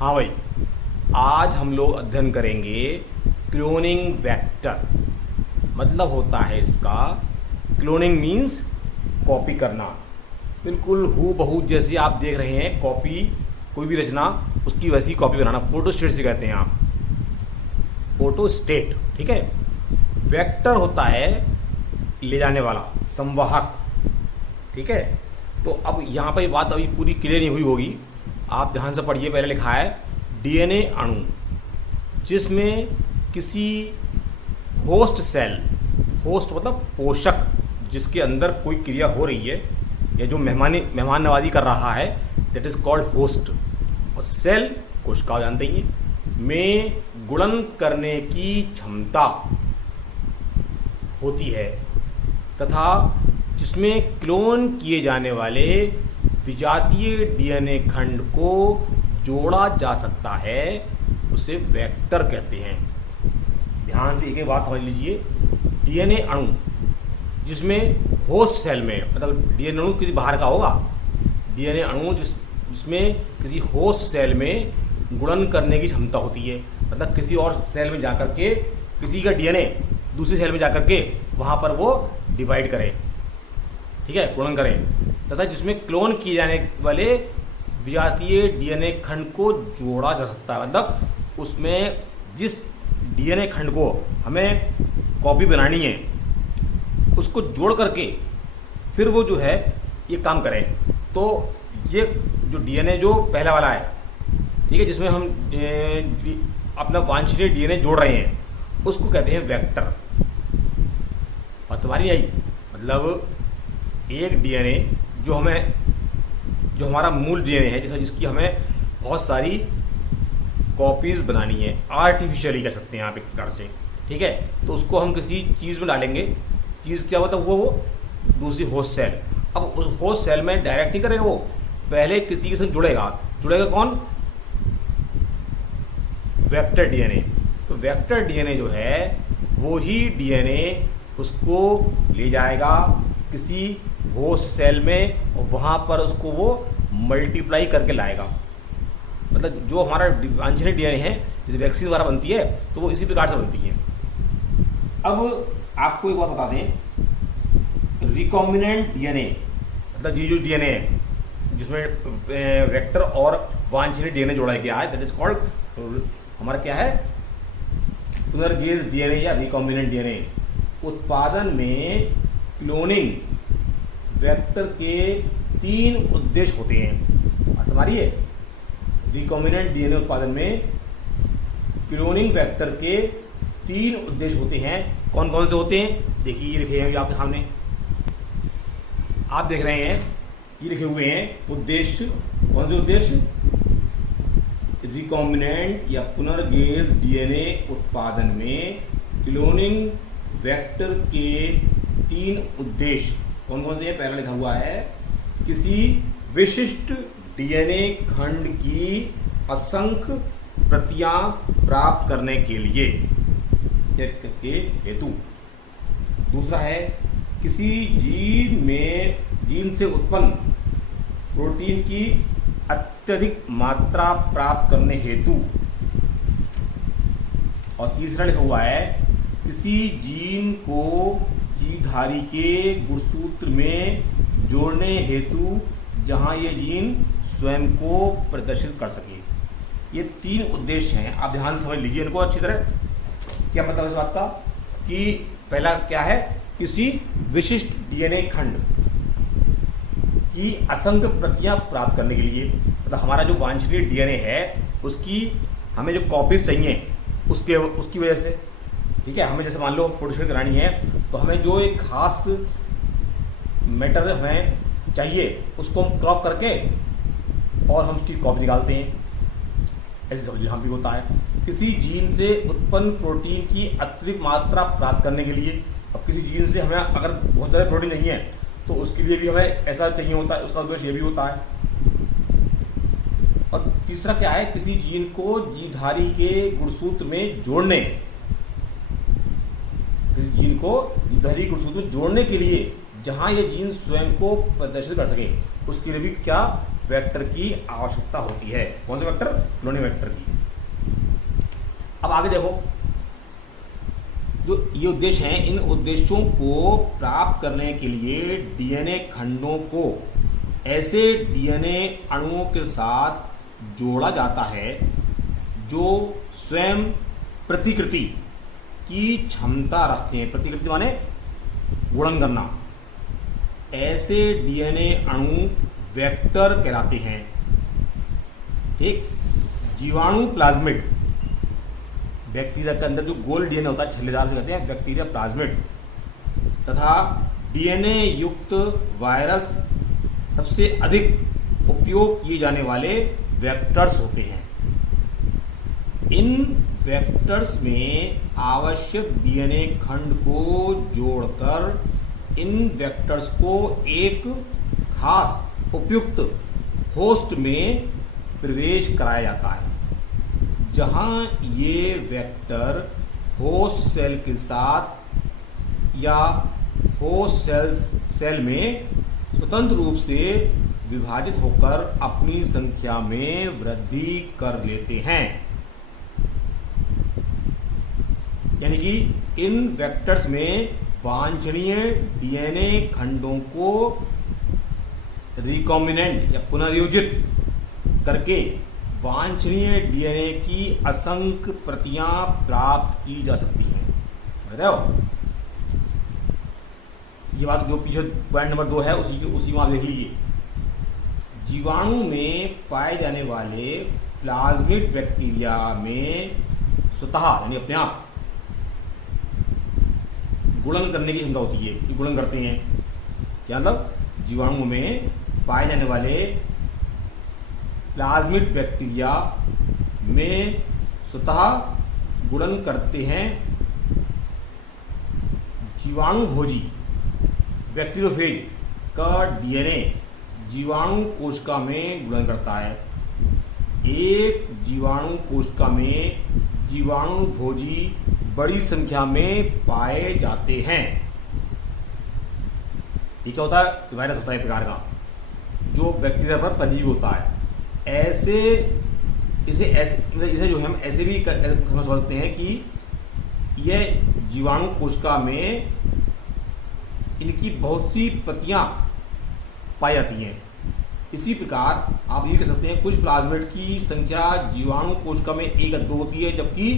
हाँ भाई, आज हम लोग अध्ययन करेंगे क्लोनिंग वेक्टर। मतलब होता है इसका, क्लोनिंग मीन्स कॉपी करना। बिल्कुल हू बहू जैसी आप देख रहे हैं कॉपी, कोई भी रचना उसकी वैसी कॉपी बनाना। फोटोस्टेट से कहते हैं आप, फोटोस्टेट। ठीक है। वेक्टर होता है ले जाने वाला, संवाहक। ठीक है। तो अब यहाँ पर बात अभी पूरी क्लियर नहीं हुई होगी, आप ध्यान से पढ़िए। पहले लिखा है डीएनए अणु, जिसमें किसी होस्ट सेल, होस्ट मतलब पोषक, जिसके अंदर कोई क्रिया हो रही है या जो मेहमान नवाजी कर रहा है, दैट इज कॉल्ड होस्ट। और सेल कोशिका जानते ही हैं, में गुणन करने की क्षमता होती है तथा जिसमें क्लोन किए जाने वाले विजातीय डीएनए खंड को जोड़ा जा सकता है, उसे वेक्टर कहते हैं। ध्यान से एक बात समझ लीजिए। डीएनए अणु जिसमें होस्ट सेल में, मतलब डीएनए अणु किसी बाहर का होगा, डीएनए अणु जिसमें किसी होस्ट सेल में गुणन करने की क्षमता होती है, मतलब किसी और सेल में जाकर के किसी का डीएनए दूसरी सेल में जाकर के वहां पर वो डिवाइड करे, ठीक है, गुणन करें, तथा जिसमें क्लोन किए जाने वाले विजातीय डीएनए खंड को जोड़ा जा सकता है। मतलब उसमें जिस डीएनए खंड को हमें कॉपी बनानी है, उसको जोड़ करके फिर वो जो है ये काम करें। तो ये जो डीएनए जो पहला वाला है, ठीक है, जिसमें हम अपना वांछनीय डीएनए जोड़ रहे हैं, उसको कहते हैं वेक्टर। और तुम्हारी आई मतलब एक डीएनए जो हमारा मूल डीएनए है, जैसे जिसकी हमें बहुत सारी कॉपीज बनानी है, आर्टिफिशियली कह सकते हैं आप एक प्रकार से। ठीक है। तो उसको हम किसी चीज़ में डालेंगे। चीज़ क्या होता है? वो दूसरी होस्ट सेल। अब उस होस्ट सेल में डायरेक्ट नहीं करेगा, वो पहले किसी के साथ जुड़ेगा कौन? Vector DNA. तो वेक्टर डीएनए जो है वो ही डीएनए उसको ले जाएगा किसी होस्ट सेल में और वहां पर उसको वो मल्टीप्लाई करके लाएगा। मतलब जो हमारा वांछनीय डीएनए है, जैसे वैक्सीन द्वारा बनती है, तो वो इसी प्रकार से बनती है। अब आपको एक बात बता दें, रिकॉम्बिनेंट डीएनए, मतलब ये जो डीएनए है जिसमें वेक्टर और वांछनीय डीएनए जोड़ा गया है, दैट इज कॉल्ड हमारा क्या है, पुनर्गेज डीएनए या रिकॉम्बिनेंट डीएनए। उत्पादन में क्लोनिंग वेक्टर के 3 उद्देश्य होते हैं। समझिए, रिकॉम्बिनेंट डीएनए उत्पादन में क्लोनिंग वेक्टर के 3 उद्देश्य होते हैं। कौन कौन से होते हैं? देखिए, ये लिखे हैं आपके सामने, आप देख रहे हैं, ये लिखे हुए हैं उद्देश्य। कौन से उद्देश्य? रिकॉम्बिनेंट या पुनर्गेज डीएनए उत्पादन में क्लोनिंग वेक्टर के 3 उद्देश्य कौन कौन से हैं? पहला लिखा हुआ है, किसी विशिष्ट डीएनए खंड की असंख्य प्रतियां प्राप्त करने के लिए के हेतु। दूसरा है, किसी जीन से उत्पन्न प्रोटीन की अत्यधिक मात्रा प्राप्त करने हेतु। और तीसरा लिखा हुआ है, किसी जीन को जीवधारी के गुणसूत्र में जोड़ने हेतु, जहां ये जीन स्वयं को प्रदर्शित कर सके। ये 3 उद्देश्य हैं, आप ध्यान से समझ लीजिए इनको अच्छी तरह। क्या मतलब इस बात का कि पहला क्या है, किसी विशिष्ट डीएनए खंड की असंख्य प्रतियां प्राप्त करने के लिए, मतलब हमारा जो वांछनीय डीएनए है उसकी हमें जो कॉपीज चाहिए उसकी वजह से। ठीक है। हमें जैसे मान लो फोटोस्टेट करानी है, तो हमें जो एक खास मैटर हमें चाहिए उसको हम क्रॉप करके और हम उसकी कॉपी निकालते हैं। ऐसे समझिए, यहाँ भी होता है किसी जीन से उत्पन्न प्रोटीन की अत्यधिक मात्रा प्राप्त करने के लिए। अब किसी जीन से हमें अगर बहुत ज़्यादा प्रोटीन नहीं है, तो उसके लिए भी हमें ऐसा चाहिए होता है, उसका उद्देश्य ये भी होता है। और तीसरा क्या है, किसी जीन को जीवधारी के गुणसूत्र में जोड़ने, किसी जीन को जीवधारी गुणसूत्र में जोड़ने के लिए, जहां ये जीन स्वयं को प्रदर्शित कर सके, उसके लिए भी क्या वेक्टर की आवश्यकता होती है। कौन से वेक्टर? क्लोनिंग वेक्टर की। अब आगे देखो, जो ये उद्देश्य हैं, इन उद्देश्यों को प्राप्त करने के लिए डीएनए खंडों को ऐसे डीएनए अणुओं के साथ जोड़ा जाता है जो स्वयं प्रतिकृति की क्षमता रखते हैं। प्रतिकृति माने गुणन करना। ऐसे डीएनए अणु वेक्टर कहलाते हैं। ठीक, जीवाणु प्लाज्मिड, बैक्टीरिया के अंदर जो गोल डीएनए होता है छल्लेदार से कहते हैं बैक्टीरिया प्लाज्मिड, तथा डीएनए युक्त वायरस सबसे अधिक उपयोग किए जाने वाले वेक्टर्स होते हैं। इन वेक्टर्स में आवश्यक डीएनए खंड को जोड़कर इन वेक्टर्स को एक खास उपयुक्त होस्ट में प्रवेश कराया जाता है, जहां ये वेक्टर होस्ट सेल के साथ या होस्ट सेल में स्वतंत्र रूप से विभाजित होकर अपनी संख्या में वृद्धि कर लेते हैं। यानी कि इन वेक्टर्स में वांछनीय डीएनए खंडों को रिकॉम्बिनेंट या पुनर्योजित करके वांछनीय डीएनए की असंख्य प्रतियां प्राप्त की जा सकती हैं। समझ रहे हो? ये बात जो पीछे पॉइंट नंबर 2 है उसी में आप देख लीजिए। जीवाणु में पाए जाने वाले प्लाज्मिड बैक्टीरिया में स्वतः यानी अपने आप गुणन करने की क्षमता होती है। ये गुणन करते हैं, क्या मतलब? जीवाणु में पाए जाने वाले प्लाज्मिड बैक्टीरिया में स्वतः गुणन करते हैं। जीवाणु भोजी बैक्टीरियोफेज का डीएनए जीवाणु कोशिका में गुणन करता है। एक जीवाणु कोशिका में जीवाणु भोजी बड़ी संख्या में पाए जाते हैं। ये क्या होता है? वायरस होता है एक प्रकार का जो बैक्टीरिया पर परजीवी होता है। इसे जो हम ऐसे भी समझ सकते हैं कि यह जीवाणु कोशिका में इनकी बहुत सी प्रतियां पाई जाती हैं। इसी प्रकार आप ये कह सकते हैं कुछ प्लाज्मिड की संख्या जीवाणु कोशिका में 1 या 2 होती है, जबकि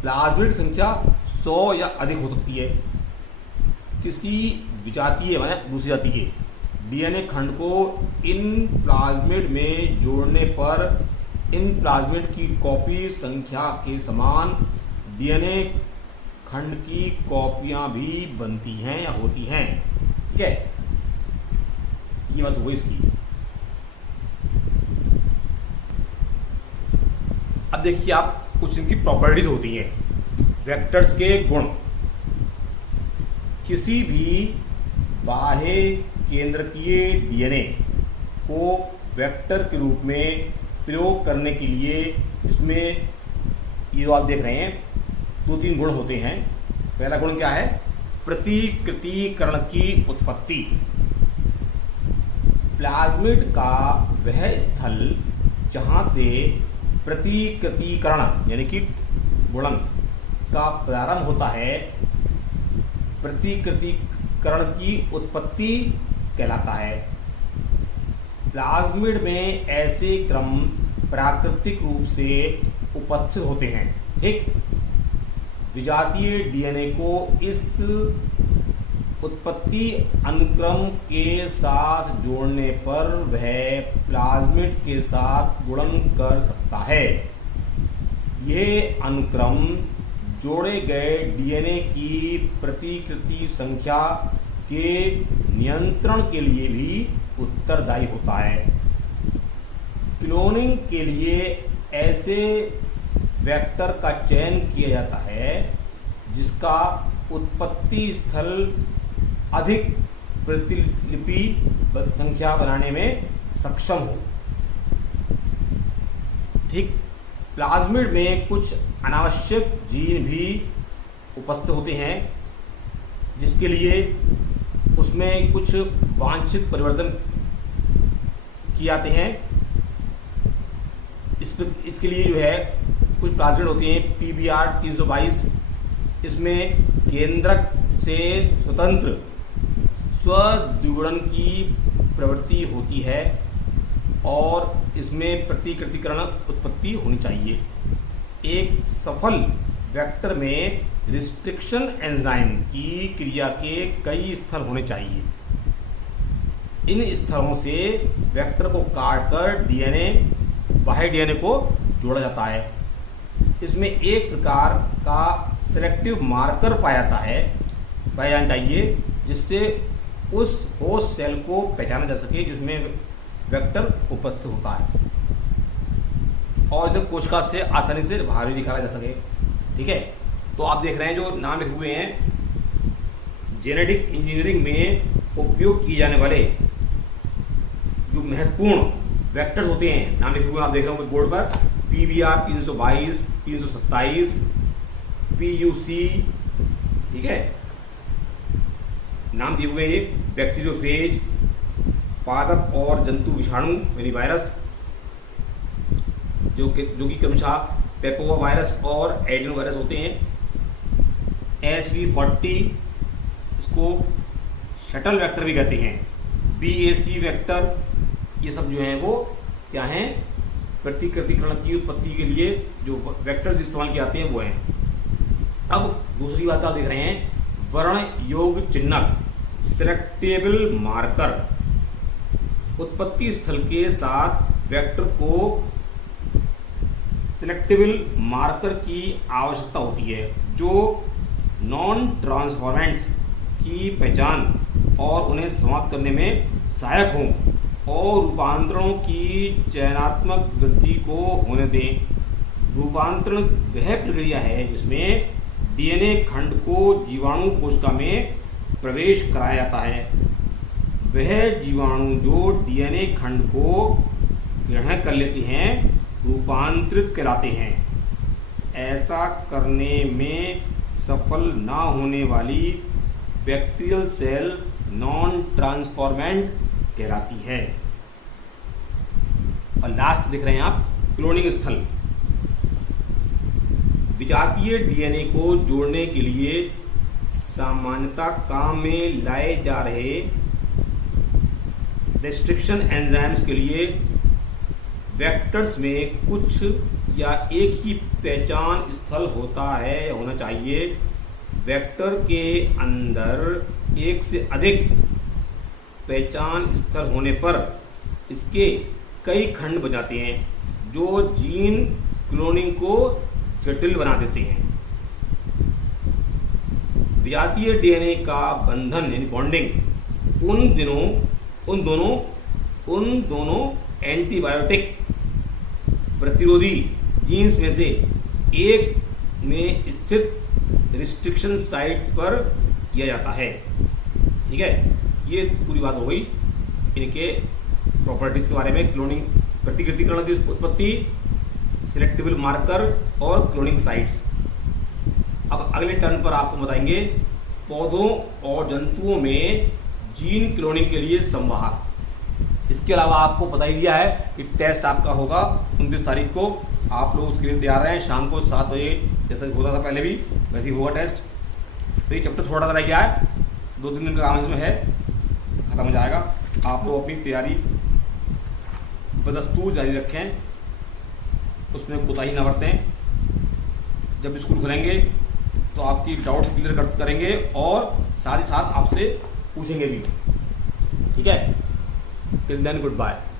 प्लाज्मिड संख्या 100 या अधिक हो सकती है। किसी विजातीय माने दूसरी जाति के डीएनए खंड को इन प्लाज्मिड में जोड़ने पर इन प्लाज्मिड की कॉपी संख्या के समान डीएनए खंड की कॉपियां भी बनती हैं या होती हैं। ठीक है, ये बात हो इसकी। अब देखिए आप, कुछ इनकी प्रॉपर्टीज होती हैं, वेक्टर्स के गुण। किसी भी बाह्य केंद्रकीय डीएनए को वेक्टर के रूप में प्रयोग करने के लिए इसमें ये जो आप देख रहे हैं 2-3 गुण होते हैं। पहला गुण क्या है? प्रतिकृतिकरण की उत्पत्ति। प्लाज्मिड का वह स्थल जहां से प्रतिकृतिकरण यानी कि गुणन का प्रारंभ होता है, प्रतिकृतिकरण की उत्पत्ति कहलाता है। प्लाज्मिड में ऐसे क्रम प्राकृतिक रूप से उपस्थित होते हैं। ठीक, विजातीय डीएनए को इस उत्पत्ति अनुक्रम के साथ जोड़ने पर वह प्लाज्मिड के साथ गुणन कर सकता है। यह अनुक्रम जोड़े गए डीएनए की प्रतिकृति संख्या के नियंत्रण के लिए भी उत्तरदायी होता है। क्लोनिंग के लिए ऐसे वेक्टर का चयन किया जाता है जिसका उत्पत्ति स्थल अधिक प्रतिलिपि संख्या बनाने में सक्षम हो। ठीक, प्लाज्मिड में कुछ अनावश्यक जीन भी उपस्थित होते हैं जिसके लिए उसमें कुछ वांछित परिवर्तन किए जाते हैं। इसके लिए जो है कुछ प्लाज्मिड होते हैं PBR 322। इसमें केंद्रक से स्वतंत्र स्वद्विगुणन की प्रवृत्ति होती है और इसमें प्रतिकृतिकरण उत्पत्ति होनी चाहिए। एक सफल वेक्टर में रिस्ट्रिक्शन एंजाइम की क्रिया के कई स्तर होने चाहिए। इन स्तरों से वेक्टर को काटकर बाह्य डीएनए को जोड़ा जाता है। इसमें एक प्रकार का सिलेक्टिव मार्कर पाया जाना चाहिए जिससे उस होस्ट सेल को पहचाना जा सके जिसमें वेक्टर उपस्थित होता है और इसे कोशिका से आसानी से बाहर भी निकाला जा सके। ठीक है, तो आप देख रहे हैं जो नाम लिखे हुए हैं जेनेटिक इंजीनियरिंग में उपयोग किए जाने वाले जो महत्वपूर्ण वेक्टर्स होते हैं, नाम लिखे हुए आप देख रहे होंगे बोर्ड पर, PBR 322, 327, PUC, ठीक है, नाम दिए हुए बैक्टीरियोफेज, पादप और जंतु विषाणु यानी वायरस, जो कि क्रमशः पेपोवा वायरस और एडिनो वायरस होते हैं। SV40, इसको शटल वेक्टर भी कहते हैं। BAC वेक्टर, ये सब जो हैं वो क्या हैं, प्रतिकृतिकरण की उत्पत्ति के लिए जो वेक्टर्स इस्तेमाल किए जाते हैं वो हैं। अब दूसरी बात आप देख रहे हैं वर्ण योग चिन्हक सिलेक्टेबल मार्कर। उत्पत्ति स्थल के साथ वेक्टर को सिलेक्टेबल मार्कर की आवश्यकता होती है जो नॉन ट्रांसफॉर्मेंट्स की पहचान और उन्हें समाप्त करने में सहायक हों और रूपांतरणों की चयनात्मक वृद्धि को होने दें। रूपांतरण वह प्रक्रिया है जिसमें डीएनए खंड को जीवाणु कोशिका में प्रवेश कराया जाता है। वह जीवाणु जो डीएनए खंड को ग्रहण कर लेते हैं रूपांतरित कहलाते हैं। ऐसा करने में सफल ना होने वाली बैक्टीरियल सेल नॉन ट्रांसफॉर्मेंट कहलाती है। और लास्ट देख रहे हैं आप क्लोनिंग स्थल। विजातीय डीएनए को जोड़ने के लिए सामान्यतः काम में लाए जा रहे रिस्ट्रिक्शन एंजाइम्स के लिए वेक्टर्स में कुछ या एक ही पहचान स्थल होना चाहिए। वेक्टर के अंदर एक से अधिक पहचान स्थल होने पर इसके कई खंड बन जाते हैं जो जीन क्लोनिंग को जटिल बना देते हैं। विजातीय डीएनए का बंधन यानी बॉन्डिंग उन दोनों एंटीबायोटिक प्रतिरोधी जीन्स में से एक में स्थित रिस्ट्रिक्शन साइट पर किया जाता है। ठीक है, ये पूरी बात हो गई इनके प्रॉपर्टीज के बारे में, क्लोनिंग, प्रतिकृतिकरण की उत्पत्ति, सिलेक्टेबल मार्कर और क्लोनिंग साइट्स। अब अगले टर्न पर आपको बताएंगे पौधों और जंतुओं में जीन क्लोनिंग के लिए संवाहक। इसके अलावा आपको पता ही दिया है कि टेस्ट आपका होगा 29 तारीख को। आप लोग उसके लिए तैयार रहें। शाम को 7 बजे जैसा होता था पहले भी वैसे ही होगा टेस्ट। तो ये चैप्टर थोड़ा सा रह गया है, 2-3 दिन का काम इसमें है, खत्म हो जाएगा। आप लोग अपनी तैयारी बदस्तूर जारी रखें, उसमें कोताही ना बरतें। जब स्कूल खुलेंगे तो आपकी डाउट्स क्लियर करेंगे और साथ ही साथ आपसे पूछेंगे भी। ठीक है, टिल देन गुड बाय।